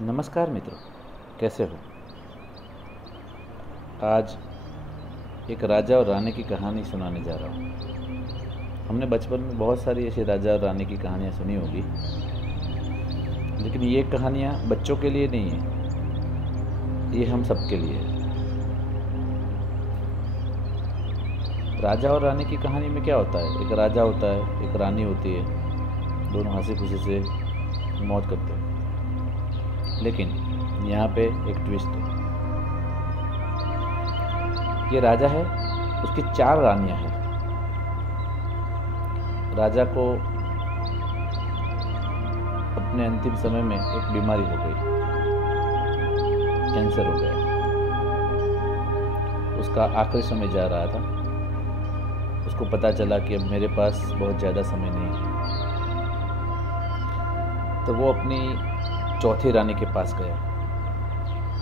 नमस्कार मित्रों, कैसे हो। आज एक राजा और रानी की कहानी सुनाने जा रहा हूँ। हमने बचपन में बहुत सारी ऐसी राजा और रानी की कहानियाँ सुनी होगी, लेकिन ये कहानियाँ बच्चों के लिए नहीं है, ये हम सबके लिए है। राजा और रानी की कहानी में क्या होता है? एक राजा होता है, एक रानी होती है, दोनों हंसी खुशी से मौज करते हैं। लेकिन यहाँ पे एक ट्विस्ट है। ये राजा है, उसकी 4 रानियां हैं। राजा को अपने अंतिम समय में एक बीमारी हो गई, कैंसर हो गया। उसका आखिरी समय जा रहा था। उसको पता चला कि अब मेरे पास बहुत ज़्यादा समय नहीं है। तो वो अपनी चौथी रानी के पास गया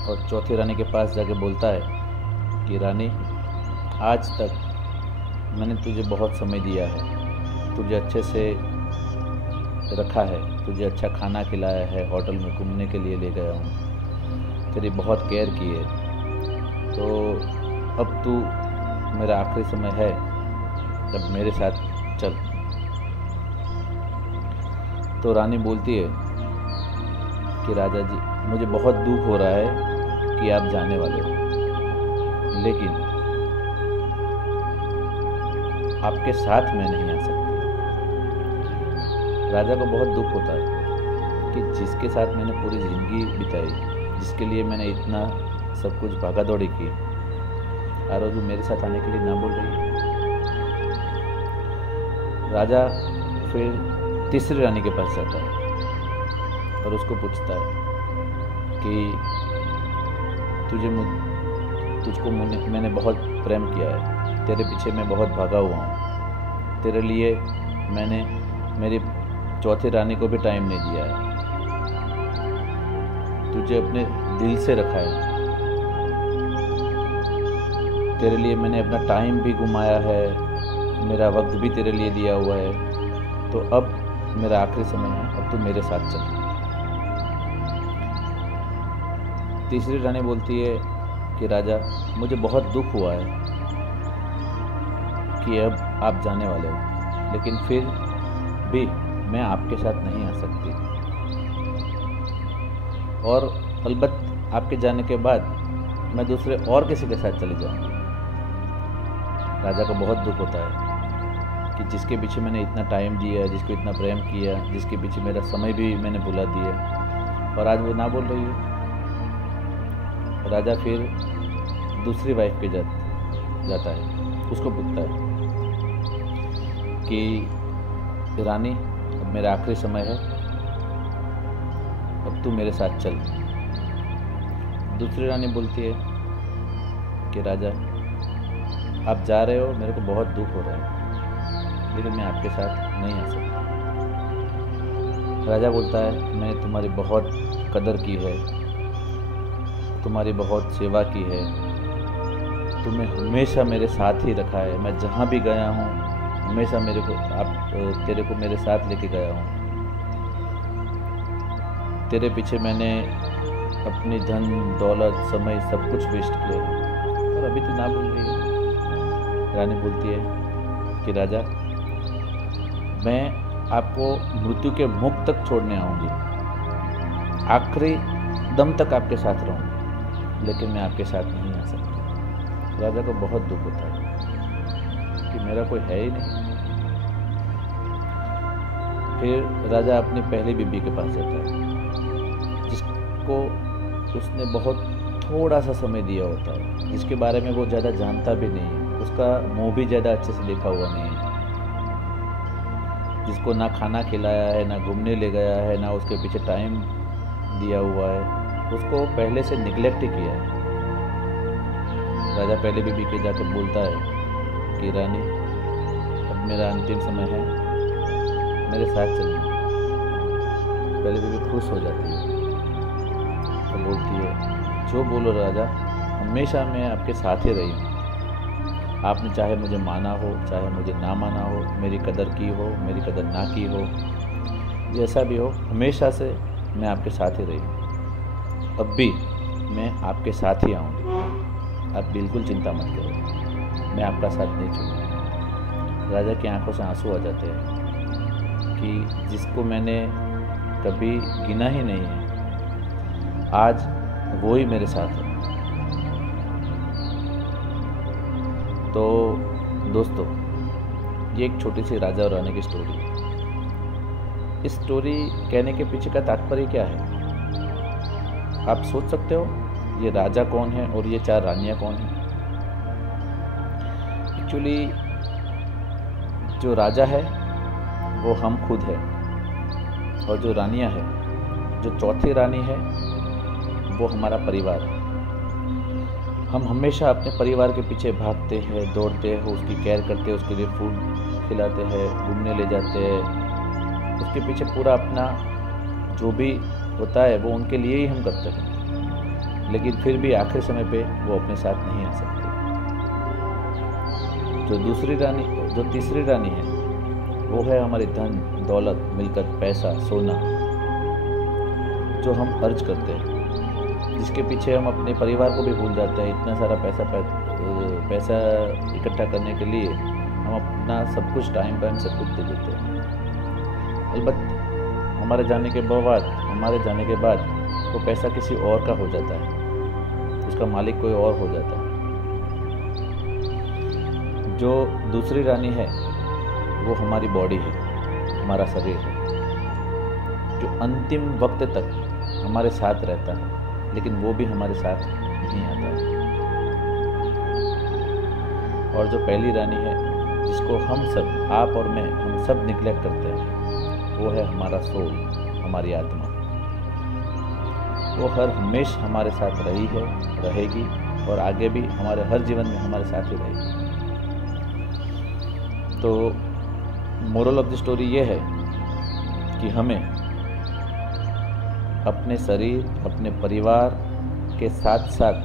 और चौथी रानी के पास जाके बोलता है कि रानी, आज तक मैंने तुझे बहुत समय दिया है, तुझे अच्छे से रखा है, तुझे अच्छा खाना खिलाया है, होटल में घूमने के लिए ले गया हूँ, तेरी बहुत केयर की है। तो अब तू, मेरा आखिरी समय है, तब मेरे साथ चल। तो रानी बोलती है कि राजा जी, मुझे बहुत दुख हो रहा है कि आप जाने वाले हो, लेकिन आपके साथ मैं नहीं आ सकती। राजा को बहुत दुख होता है कि जिसके साथ मैंने पूरी ज़िंदगी बिताई, जिसके लिए मैंने इतना सब कुछ भागा दौड़ी की, और वो मेरे साथ आने के लिए ना बोल रही है। राजा फिर तीसरी रानी के पास जाता है और उसको पूछता है कि तुझको मैंने बहुत प्रेम किया है, तेरे पीछे मैं बहुत भागा हुआ हूँ, तेरे लिए मैंने मेरी चौथी रानी को भी टाइम नहीं दिया है, तुझे अपने दिल से रखा है, तेरे लिए मैंने अपना टाइम भी घुमाया है, मेरा वक्त भी तेरे लिए दिया हुआ है। तो अब मेरा आखिरी समय है, अब तू मेरे साथ चल। तीसरी रानी बोलती है कि राजा, मुझे बहुत दुख हुआ है कि अब आप जाने वाले हो, लेकिन फिर भी मैं आपके साथ नहीं आ सकती, और अलबत्त आपके जाने के बाद मैं दूसरे और किसी के साथ चली जाऊंगी। राजा को बहुत दुख होता है कि जिसके पीछे मैंने इतना टाइम दिया, जिसको इतना प्रेम किया, जिसके पीछे मेरा समय भी मैंने भुला दिया, और आज वो ना बोल रही है। राजा फिर दूसरी वाइफ के जाता है, उसको पूछता है कि रानी, अब मेरा आखिरी समय है, अब तू मेरे साथ चल। दूसरी रानी बोलती है कि राजा, आप जा रहे हो, मेरे को बहुत दुख हो रहा है, लेकिन मैं आपके साथ नहीं आ सकता। राजा बोलता है, मैंने तुम्हारी बहुत कदर की है, तुम्हारी बहुत सेवा की है, तुम्हें हमेशा मेरे साथ ही रखा है, मैं जहाँ भी गया हूँ हमेशा तेरे को मेरे साथ लेके गया हूँ, तेरे पीछे मैंने अपनी धन दौलत समय सब कुछ वेस्ट किया है, और अभी तो ना बोल रही है। रानी बोलती है कि राजा, मैं आपको मृत्यु के मुख तक छोड़ने आऊँगी, आखिरी दम तक आपके साथ रहूँगी, लेकिन मैं आपके साथ नहीं आ सकती। राजा को बहुत दुख होता है कि मेरा कोई है ही नहीं। फिर राजा अपनी पहली बीबी के पास जाता है, जिसको उसने बहुत थोड़ा सा समय दिया होता है, जिसके बारे में वो ज़्यादा जानता भी नहीं है, उसका मुंह भी ज़्यादा अच्छे से देखा हुआ नहीं है, जिसको ना खाना खिलाया है, ना घूमने ले गया है, ना उसके पीछे टाइम दिया हुआ है, उसको पहले से निगलेक्ट ही किया है। राजा पहले बीबी के जाकर बोलता है कि रानी, अब मेरा अंतिम समय है, मेरे साथ चलिए। पहले बीबी खुश हो जाती है तो बोलती है, जो बोलो राजा, हमेशा मैं आपके साथ ही रही हूँ, आपने चाहे मुझे माना हो, चाहे मुझे ना माना हो, मेरी कदर की हो, मेरी कदर ना की हो, जैसा भी हो, हमेशा से मैं आपके साथ ही रही हूँ। अब भी मैं आपके साथ ही आऊँगी, आप बिल्कुल चिंता मत करो, मैं आपका साथ नहीं छोड़ूंगा। राजा की आंखों से आंसू आ जाते हैं कि जिसको मैंने कभी गिना ही नहीं है, आज वो ही मेरे साथ है। तो दोस्तों, ये एक छोटी सी राजा और रानी की स्टोरी है। इस स्टोरी कहने के पीछे का तात्पर्य क्या है, आप सोच सकते हो? ये राजा कौन है और ये 4 रानियां कौन हैं? एक्चुअली जो राजा है वो हम खुद है, और जो रानियां है, जो चौथी रानी है, वो हमारा परिवार है। हम हमेशा अपने परिवार के पीछे भागते हैं, दौड़ते हैं, उसकी केयर करते हैं, उसके लिए फूड खिलाते हैं, घूमने ले जाते हैं, उसके पीछे पूरा अपना जो भी होता है वो उनके लिए ही हम करते हैं। लेकिन फिर भी आखिर समय पे वो अपने साथ नहीं आ सकते। जो तीसरी रानी है, वो है हमारी धन दौलत, मिलकत, पैसा, सोना, जो हम अर्ज करते हैं, जिसके पीछे हम अपने परिवार को भी भूल जाते हैं। इतना सारा पैसा इकट्ठा करने के लिए हम अपना सब कुछ टाइम सब कुछ दे देते हैं। अलबत्त हमारे जाने के बाद वो पैसा किसी और का हो जाता है, उसका मालिक कोई और हो जाता है। जो दूसरी रानी है वो हमारी बॉडी है, हमारा शरीर है, जो अंतिम वक्त तक हमारे साथ रहता है, लेकिन वो भी हमारे साथ नहीं आता है। और जो पहली रानी है, जिसको हम सब, आप और मैं, हम सब निग्लेक्ट करते हैं, वो है हमारा सोल, हमारी आत्मा। वो हमेशा हमारे साथ रही है, रहेगी, और आगे भी हमारे हर जीवन में हमारे साथ ही रहेगी। तो मोरल ऑफ द स्टोरी ये है कि हमें अपने शरीर, अपने परिवार के साथ साथ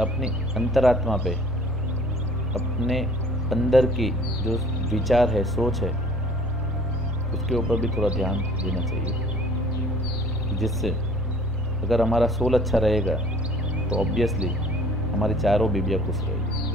अपनी अंतरात्मा पे, अपने अंदर की जो विचार है, सोच है, उसके ऊपर भी थोड़ा ध्यान देना चाहिए, जिससे अगर हमारा सोल अच्छा रहेगा तो ऑब्वियसली हमारी चारों बीवियाँ खुश रहेगी।